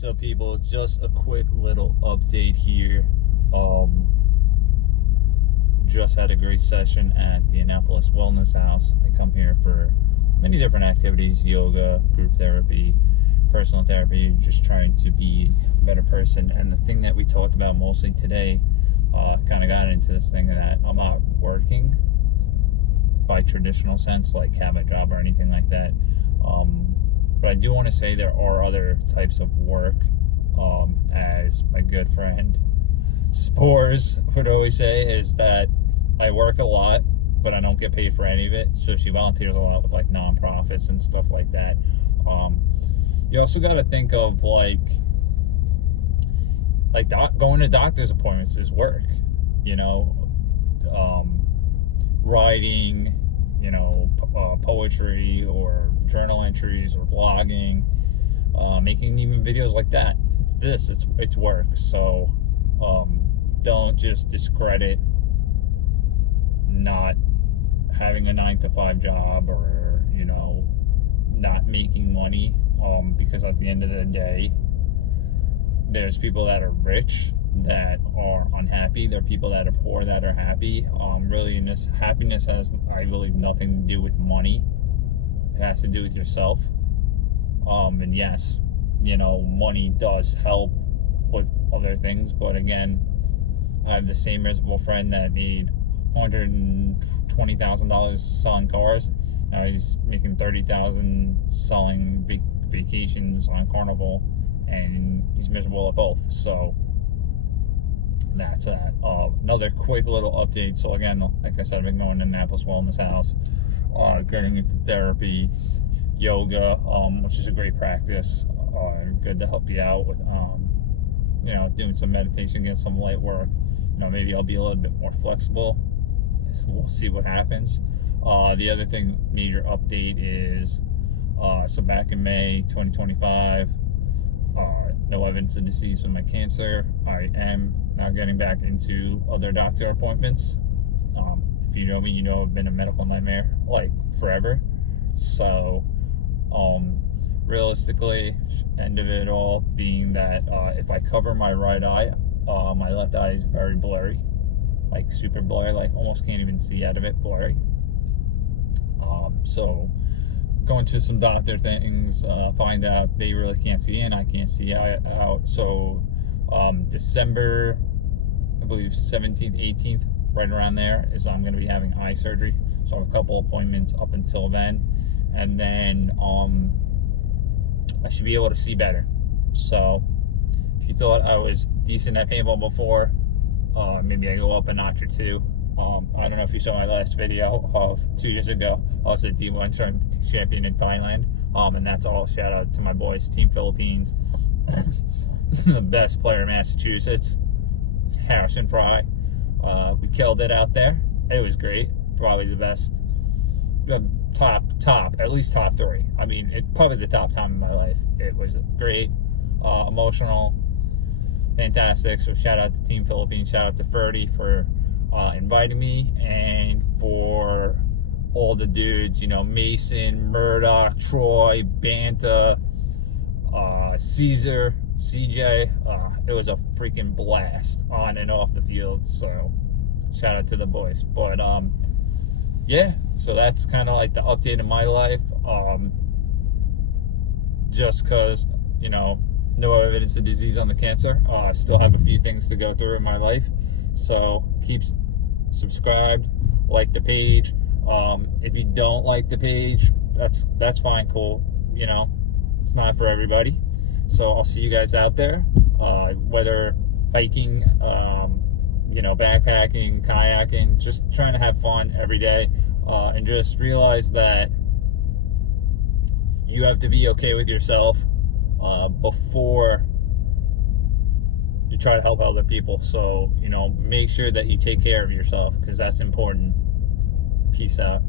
What's up, people? Just a quick little update here. Just had a great session at the Annapolis Wellness House. I come here for many different activities: yoga, group therapy, personal therapy, just trying to be a better person. And the thing that we talked about mostly today kind of got into this thing that I'm not working by traditional sense, like have a job or anything like that. But I do want to say there are other types of work, as my good friend Spores would always say, is that I work a lot, but I don't get paid for any of it. So she volunteers a lot with like nonprofits and stuff like that. You also got to think of like going to doctor's appointments is work, writing, poetry or journal entries or blogging, making even videos like that. It's work. So don't just discredit not having a 9-to-5 job or not making money, because at the end of the day there's people that are rich that are unhappy. There are people that are poor that are happy. Really, in this, happiness has, I believe, nothing to do with money. It has to do with yourself. And yes, money does help with other things, but again, I have the same miserable friend that made $120,000 selling cars. Now he's making $30,000 selling vacations on Carnival, and he's miserable at both. So that's that. Another quick little update. So again, like I said, I've been going to Annapolis Wellness House, getting into therapy, yoga, which is a great practice. Good to help you out with, doing some meditation, getting some light work. Maybe I'll be a little bit more flexible. We'll see what happens. The other thing, major update is, so back in May 2025, no evidence of disease with my cancer. I am now getting back into other doctor appointments. If you know me, I've been a medical nightmare like forever. So realistically, end of it all being that if I cover my right eye, my left eye is very blurry, like super blurry, like almost can't even see out of it, blurry. So going to some doctor things, find out they really can't see in, I can't see out. So December, I believe 17th, 18th, right around there is I'm going to be having eye surgery. So I have a couple appointments up until then, and then I should be able to see better. So if you thought I was decent at paintball before, maybe I go up a notch or two. I don't know if you saw my last video of 2 years ago. I was a D1 champion in Thailand, and that's all shout out to my boys, Team Philippines. The best player in Massachusetts, Harrison Fry. We killed it out there. It was great. Probably the best, top, at least top 3. I mean, probably the top time in my life. It was great, emotional, fantastic. So shout out to Team Philippines. Shout out to Ferdy for inviting me, and for all the dudes, Mason, Murdoch, Troy, Banta, Caesar, CJ. It was a freaking blast on and off the field. So shout out to the boys. But yeah, so that's kind of like the update of my life. Just because no evidence of disease on the cancer, I still have a few things to go through in my life. So keep subscribed, like the page. If you don't like the page, that's fine, cool. It's not for everybody. So I'll see you guys out there, whether hiking, backpacking, kayaking, just trying to have fun every day, and just realize that you have to be okay with yourself before you try to help other people. So make sure that you take care of yourself, because that's important. Peace out.